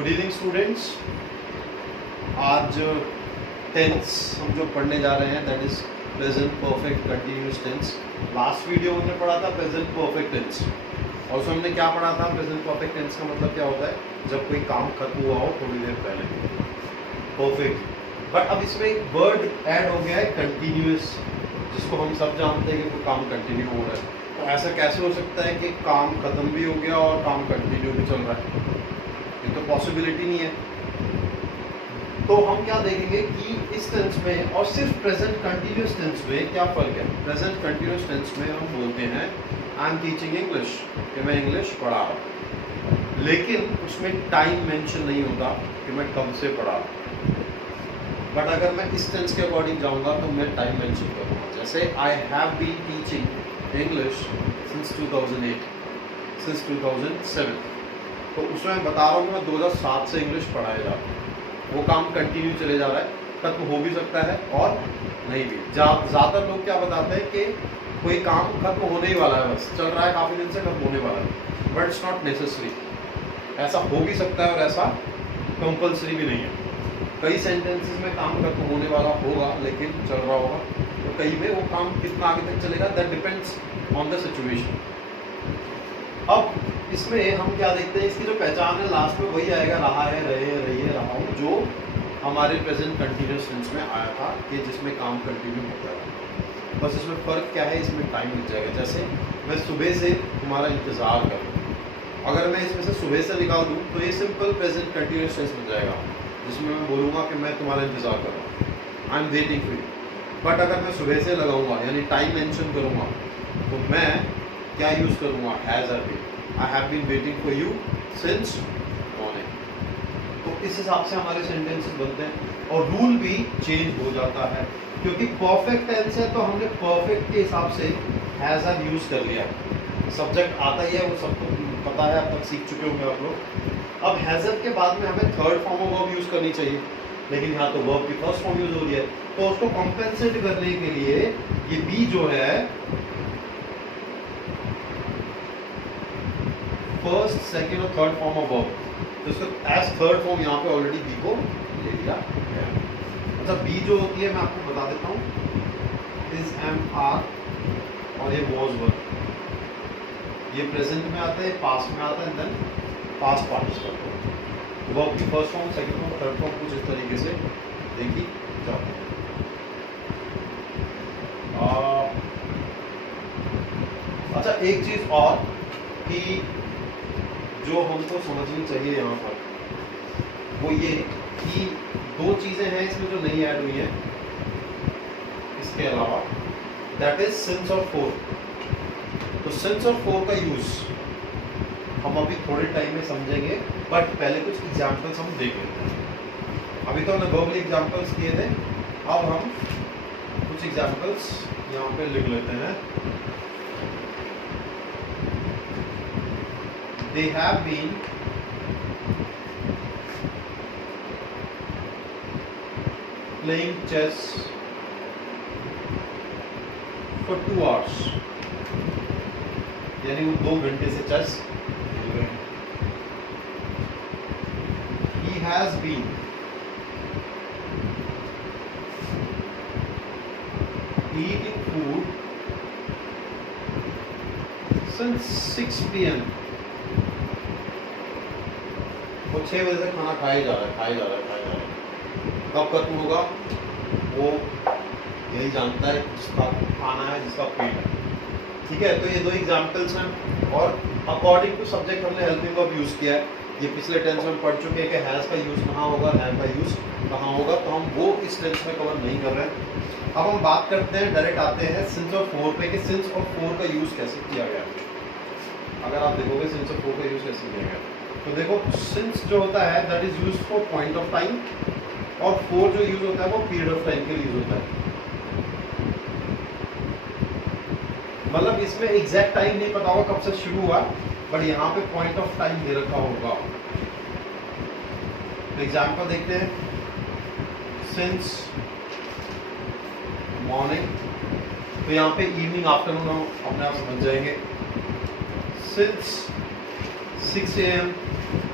Good evening students. आज tense हम जो पढ़ने जा रहे हैं that is present perfect continuous tense. Last video हमने पढ़ा था प्रेजेंट परफेक्ट टेंस और उसमें हमने क्या पढ़ा था? प्रेजेंट परफेक्ट टेंस का मतलब क्या होता है? जब कोई काम खत्म हुआ हो थोड़ी देर पहले, परफेक्ट। बट अब इसमें एक वर्ड ऐड हो गया है कंटिन्यूअस, जिसको हम सब जानते हैं कि कोई काम कंटिन्यू हो रहा है। तो ऐसा कैसे हो सकता है कि काम खत्म भी हो गया और काम कंटिन्यू भी चल रहा है? ये तो पॉसिबिलिटी नहीं है। तो हम क्या देखेंगे कि इस टेंस में और सिर्फ प्रेजेंट कंटिन्यूअस टेंस में क्या फ़र्क है। प्रेजेंट कंटिन्यूअस टेंस में हम बोलते हैं आई एम टीचिंग इंग्लिश, कि मैं इंग्लिश पढ़ा रहा हूँ, लेकिन उसमें टाइम मेंशन नहीं होता कि मैं कब से पढ़ा रहा हूँ। बट अगर मैं इस टेंस के अकॉर्डिंग जाऊँगा तो मैं टाइम मेंशन करूँगा। जैसे I have been teaching English since 2008, since 2007। तो उसमें मैं बता रहा हूँ कि मैं 2007 से इंग्लिश पढ़ाया जा रहा हूँ। वो काम कंटिन्यू चले जा रहा है, खत्म हो भी सकता है और नहीं भी। ज़्यादातर लोग क्या बताते हैं कि कोई काम खत्म होने ही वाला है, बस चल रहा है काफ़ी दिन से, खत्म होने वाला है। But it's not necessary. ऐसा हो भी सकता है और ऐसा कंपल्सरी भी नहीं है। कई सेंटेंसेस में काम खत्म होने वाला होगा लेकिन चल रहा होगा, तो कई में वो काम कितना आगे तक चलेगा that depends on the situation. अब इसमें हम क्या देखते हैं, इसकी जो पहचान है लास्ट में वही आएगा, रहा है, रहे, रही है, रहा हूँ, जो हमारे प्रेजेंट कंटिन्यूअस टेंस में आया था कि जिसमें काम कंटिन्यू होता है। बस इसमें फ़र्क क्या है, इसमें टाइम लग जाएगा। जैसे मैं सुबह से तुम्हारा इंतज़ार कर रहा हूँ, अगर मैं इसमें से सुबह से निकाल दूँ तो ये सिंपल प्रेजेंट कंटिन्यूअस टेंस बन जाएगा, जिसमें मैं बोलूँगा कि मैं तुम्हारा इंतज़ार कर रहा हूँ, I am waiting for you. But अगर मैं सुबह से लगाऊंगा यानी टाइम मेंशन करूंगा तो मैं क्या यूज़ करूंगा? Has been, I have been waiting for you since morning. तो इस हिसाब से हमारे सेंटेंसेस बनते हैं और रूल भी चेंज हो जाता है, क्योंकि परफेक्ट टेंस है तो हमने परफेक्ट के हिसाब से हैज़ यूज़ कर लिया। सब्जेक्ट आता ही है, वो सबको पता है, अब तक सीख चुके होंगे आप लोग। अब हैज़ के बाद में हमें third form of verb use करनी चाहिए, लेकिन यहाँ तो वर्ब की फर्स्ट फॉर्म यूज हो रही है। तो उसको कॉम्पेंसेट करने के लिए ये बी जो है फर्स्ट, सेकंड और थर्ड फॉर्म ऑफ वर्ब, तो इसको एज थर्ड फॉर्म यहाँ पे ऑलरेडी बी को ले लिया गया। अच्छा, बी जो होती है मैं आपको बता देता हूँ, इज एम आर और ये वॉज वर्ब, ये प्रेजेंट में आता है, पास्ट में आता है, देन पास्ट पार्टिसिपल। वर्ब की first form, second form, third form कुछ इस तरीके से देखी जाती है। अच्छा, एक चीज़ और कि जो हमको समझनी चाहिए यहाँ पर, वो ये कि दो चीज़ें हैं इसमें जो नहीं ऐड हुई हैं इसके अलावा, दैट इज सिंस और फोर। तो सिंस और फोर का यूज़ हम अभी थोड़े टाइम में समझेंगे, बट पहले कुछ एग्जाम्पल्स हम देख लेते हैं। अभी तो हमने वर्बल एग्जाम्पल्स किए थे, अब हम कुछ एग्जाम्पल्स यहाँ पे लिख लेते हैं। They have been playing chess for 2 hours, यानी वो 2 घंटे से चेस खेल रहे हैं। He has been eating food since 6 PM। वो 6 बजे से खाना खाया जा रहा है। कब खत्म होगा वो यही जानता है, जिसका खाना है, जिसका पेट है। ठीक है, तो ये दो एग्जाम्पल्स हैं और अकॉर्डिंग टू सब्जेक्ट हमने हेल्पिंग वर्ब यूज़ किया है। ये पिछले टेंस में पढ़ चुके हैं कि हैज़ का यूज़ कहाँ होगा, हैव का यूज़ कहाँ होगा, तो हम वो इस टेंस में कवर नहीं कर रहे हैं। अब हम बात करते हैं, डायरेक्ट आते हैं सिंस और फोर पे, कि सिंस और फोर का यूज़ कैसे किया गया। अगर आप देखोगे सिंस और फोर का यूज़ कैसे किया गया, तो देखो सिंस जो होता है that is used for point of time, और फोर जो यूज होता है वो पीरियड ऑफ टाइम के लिए यूज होता है। मतलब इसमें एग्जैक्ट टाइम नहीं पता होगा कब से शुरू हुआ, बट यहाँ पे पॉइंट ऑफ टाइम दे रखा होगा। तो एग्जाम्पल देखते हैं, सिंस मॉर्निंग, तो यहाँ पे इवनिंग आफ्टरनून हम अपने आप समझ जाएंगे। सिंस 6 AM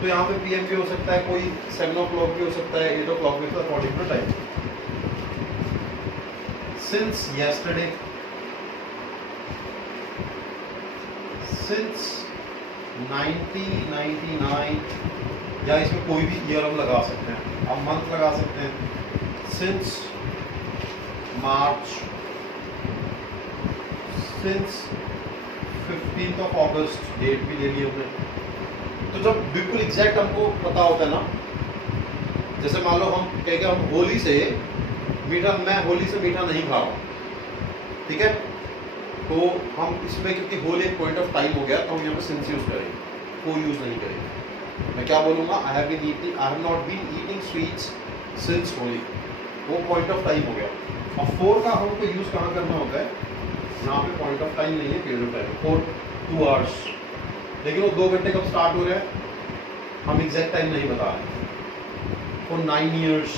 तो यहाँ पे PM भी हो सकता है, कोई 7 o'clock भी हो सकता है, 8 o'clock भी हो सकता है, according to time. Since yesterday, since 1999, या इसमें कोई भी ईयर हम लगा सकते हैं, आप मंथ लगा सकते हैं। Since March, since 15th of August, date भी ले ली हमने। तो जब बिल्कुल एग्जैक्ट हमको पता होता है ना, जैसे मान लो हम कहेंगे हम होली से मीठा, मैं होली से मीठा नहीं खा रहा हूँ, ठीक है, तो हम इसमें क्योंकि होली एक पॉइंट ऑफ टाइम हो गया तो हम यहाँ पे सिंस यूज करेंगे, कोई यूज नहीं करेंगे। मैं क्या बोलूँगा, I have not been eating sweets since Holi, वो पॉइंट ऑफ टाइम हो गया। अब 4 का हमको यूज कहाँ करना होता है, यहाँ पे पॉइंट ऑफ टाइम नहीं है, पीरियड ऑफ टाइम, 4 2 hours, लेकिन वो 2 घंटे कब स्टार्ट हो रहे हैं हम एग्जैक्ट टाइम नहीं बता रहे। For 9 years,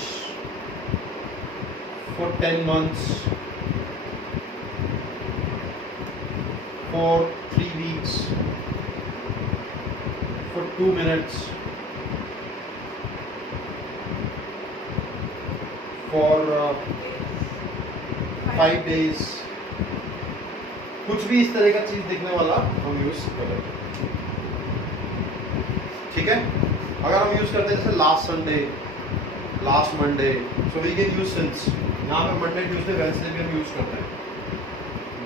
for 10 months, for 3 weeks, for 2 minutes, for 5 days, कुछ भी इस तरह का चीज दिखने वाला हम यूज करेंगे, ठीक है। अगर हम यूज करते हैं जैसे last Sunday, last Monday, so we can use since. यहाँ पे मंडे, ट्यूसडे, वेडनेसडे भी हम यूज करते हैं,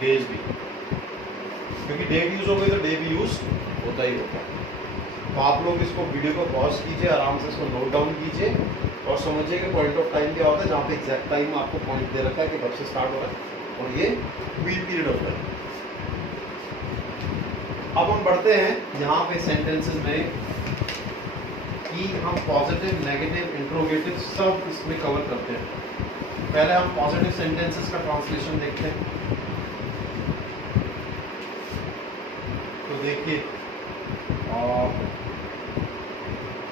डेज भी, क्योंकि डेट यूज हो गई तो डे भी यूज होता ही होता है। तो आप लोग इसको वीडियो को पॉज कीजिए, आराम से इसको नोट डाउन कीजिए और समझिए कि पॉइंट ऑफ टाइम क्या होता है, जहाँ पे एग्जैक्ट टाइम आपको पॉइंट दे रखा है कि कब से स्टार्ट हो रहा है, और ये पीरियड ऑफ टाइम। अब हम बढ़ते हैं यहाँ पे सेंटेंसेस में कि हम पॉजिटिव, नेगेटिव, इंट्रोगेटिव सब इसमें कवर करते हैं। पहले हम पॉजिटिव सेंटेंसेस का ट्रांसलेशन देखते हैं। तो देखिए,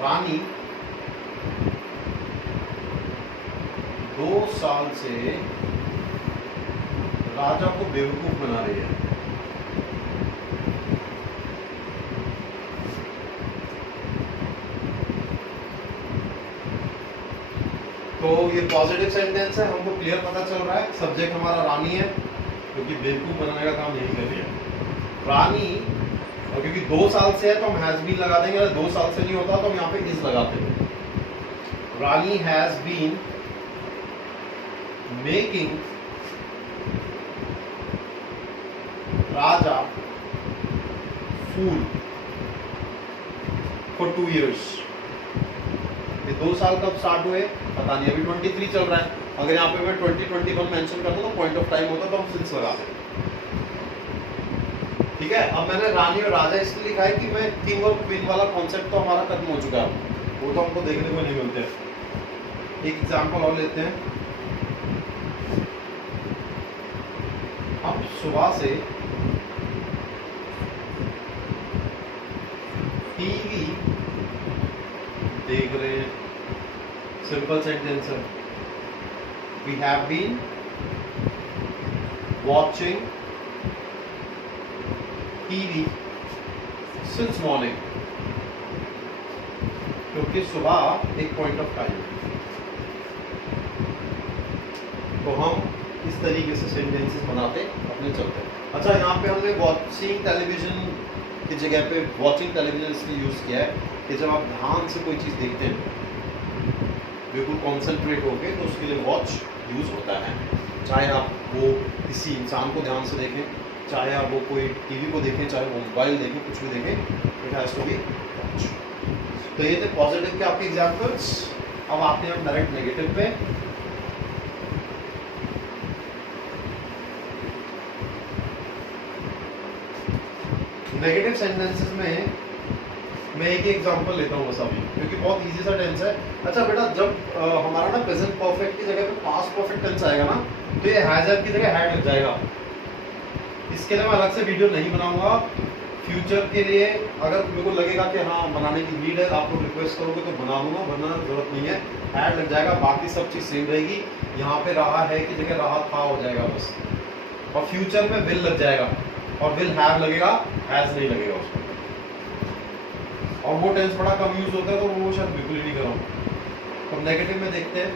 रानी 2 साल से राजा को बेवकूफ बना रही है। तो ये पॉजिटिव सेंटेंस है, हमको क्लियर पता चल रहा है सब्जेक्ट हमारा रानी है, क्योंकि बेवकूफ बनाने का काम यही कर रही है रानी। और क्योंकि 2 साल से है तो हम हैज बीन लगा देंगे, अगर 2 साल से नहीं होता तो हम यहाँ पे इज लगाते हैं। Rani has been making Raja fool for 2 years। ये 2 साल कब स्टार्ट हुए पता नहीं, अभी 23 चल रहा है। अगर यहाँ पे मैं 2021 मेंशन करता तो पॉइंट ऑफ टाइम होता तो हम सिंस लगाते, ठीक है। अब मैंने रानी और राजा इसलिए लिखा है कि मैं किंग और क्वीन वाला कॉन्सेप्ट तो हमारा खत्म हो चुका है, वो तो हमको देखने को नहीं मिलते। एक एग्जांपल और लेते हैं। अब सुबह से टीवी देख रहे हैं, सिंपल सेंटेंस है। We have been watching TV since morning, क्योंकि सुबह एक पॉइंट ऑफ टाइम है। तो हम इस तरीके से सेंटेंसेस बनाते अपने चलते हैं। अच्छा, यहाँ पे हमने वॉचिंग टेलीविजन की जगह पे वॉचिंग टेलीविजन इसलिए यूज़ किया है कि जब आप ध्यान से कोई चीज़ देखते हैं, बिल्कुल कॉन्सेंट्रेट होके, तो उसके लिए वॉच यूज़ होता है। चाहे आप वो किसी इंसान को ध्यान से देखें, चाहे आप वो कोई टीवी को देखें, चाहे वो मोबाइल देखें, कुछ भी देखें, it has to be watch. तो ये थे पॉजिटिव के आपके एग्जाम्पल्स। अब आते हैं हम डायरेक्ट नेगेटिव पे। नेगेटिव सेंटेंसेस में मैं एक ही एग्जांपल लेता हूँ बस अभी, क्योंकि बहुत इजी सा टेंस है। अच्छा बेटा, जब हमारा ना प्रेजेंट परफेक्ट की जगह पे पास्ट परफेक्ट टेंस आएगा ना, तो ये हैज हैव की जगह हैड लग जाएगा। इसके लिए मैं अलग से वीडियो नहीं बनाऊंगा। फ्यूचर के लिए अगर मेरे को लगेगा कि हाँ बनाने की नीड है, आप लोग रिक्वेस्ट करोगे तो बना दूंगा, वरना जरूरत नहीं है। हैड लग जाएगा, बाकी सब चीज़ सेम रहेगी। यहाँ पे रहा है की जगह रहा था हो जाएगा बस, और फ्यूचर में विल लग जाएगा, और विल हैव लगेगा, हैज नहीं लगेगा उसमें। और वो टेंस बड़ा कम यूज होता है तो वो शायद बिल्कुल ही नहीं कराऊँ। तो नेगेटिव में देखते हैं,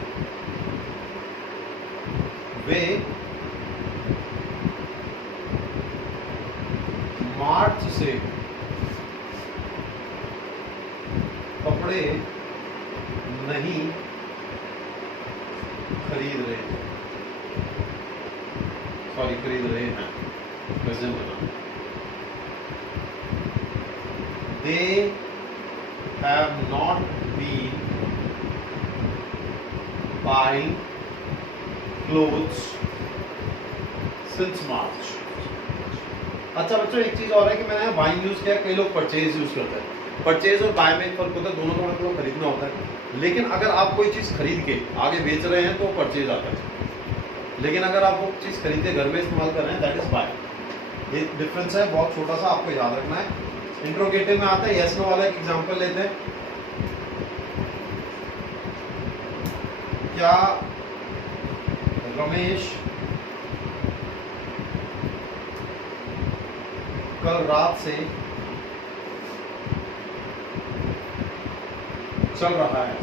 वे मार्च से कपड़े नहीं खरीद रहे हैं, सॉरी खरीद रहे हैं, प्रेजेंट बना। They have not been buying clothes since March. अच्छा बच्चों एक चीज और है कि मैंने बाइंग यूज किया, कई लोग परचेज यूज करते हैं। परचेज और बाय में एक फर्क होता है, दोनों का मतलब खरीदना होता है। लेकिन अगर आप कोई चीज खरीद के आगे बेच रहे हैं तो परचेज आता है, लेकिन अगर आप वो चीज खरीद के घर में इस्तेमाल कर रहे हैं दैट इज बाय। ये डिफरेंस है बहुत छोटा सा, आपको याद रखना है। इंट्रोगेटिव में आता है यस नो वाला एक एग्जांपल लेते हैं। क्या रमेश कल रात से चल रहा है?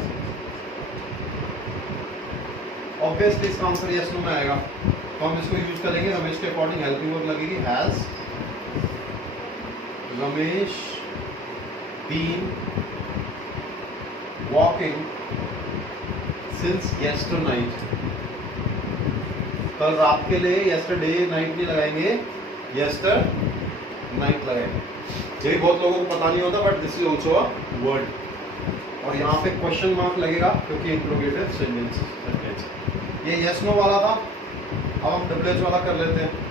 ऑब्वियसली इसका आंसर यस नो में आएगा, तो हम इसको यूज करेंगे रमेश के अकॉर्डिंग, हेल्पिंग वर्ब लगेगी has Ramesh been walking since yester night. कल रात के लिए यस्टरडे नाइट नहीं लगाएंगे, यस्टर नाइट लगाएंगे। ये बहुत लोगों को पता नहीं होता, but this is also a word. और यहाँ पे क्वेश्चन मार्क लगेगा क्योंकि इंट्रोगेटिव सेंटेंस। ये यस नो वाला था, अब हम डब्ल्यूएच वाला कर लेते हैं।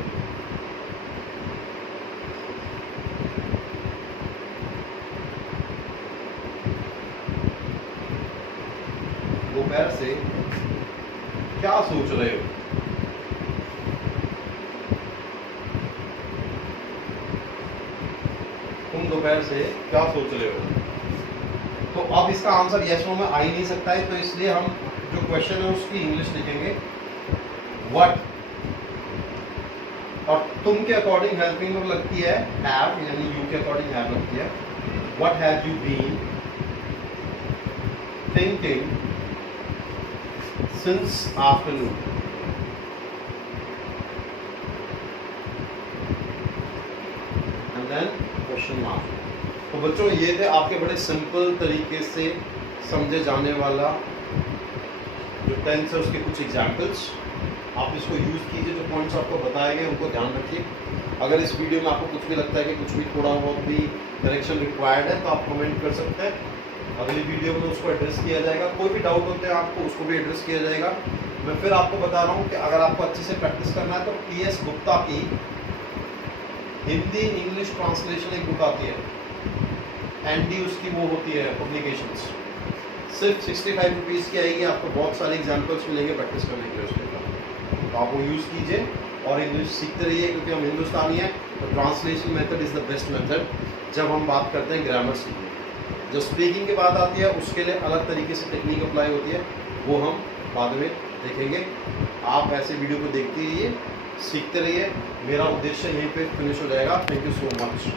दोपहर से क्या सोच रहे हो? तुम दोपहर से क्या सोच रहे हो? तो अब इसका आंसर यस नो में आ ही नहीं सकता है, तो इसलिए हम जो क्वेश्चन है उसकी इंग्लिश लिखेंगे व्हाट, और तुम के अकॉर्डिंग हेल्पिंग वर्ब लगती है हैव, यानी यू के अकॉर्डिंग हैव लगती है। What have you been thinking since afternoon? And then question mark. तो बच्चों ये थे आपके बड़े सिंपल तरीके से समझे जाने वाला जो टेंस है उसके कुछ एग्जाम्पल्स। आप इसको यूज़ कीजिए, जो पॉइंट्स आपको बताए गए उनको ध्यान रखिए। अगर इस वीडियो में आपको कुछ भी लगता है कि कुछ भी थोड़ा बहुत भी करेक्शन रिक्वायर्ड है तो आप कमेंट कर सकते हैं, अगली वीडियो में उसको एड्रेस किया जाएगा। कोई भी डाउट होते हैं आपको उसको भी एड्रेस किया जाएगा। मैं फिर आपको बता रहा हूँ कि अगर आपको अच्छे से प्रैक्टिस करना है तो PS गुप्ता की हिंदी इंग्लिश ट्रांसलेशन एक बुक आती है, एंडी उसकी वो होती है पब्लिकेशंस, सिर्फ 65 रुपीज़ की आएगी। आपको बहुत सारे एग्जाम्पल्स मिलेंगे प्रैक्टिस करने के लिए उसके ऊपर, तो आप वो यूज़ कीजिए और इंग्लिश सीखते रहिए, क्योंकि हम हिंदुस्तानी हैं तो translation method is the best method जब हम बात करते हैं ग्रामर सीखने। जो स्पीकिंग की बात आती है उसके लिए अलग तरीके से टेक्निक अप्लाई होती है, वो हम बाद में देखेंगे। आप ऐसे वीडियो को देखते रहिए, सीखते रहिए। मेरा उद्देश्य यहीं पे फिनिश हो जाएगा। Thank you so much.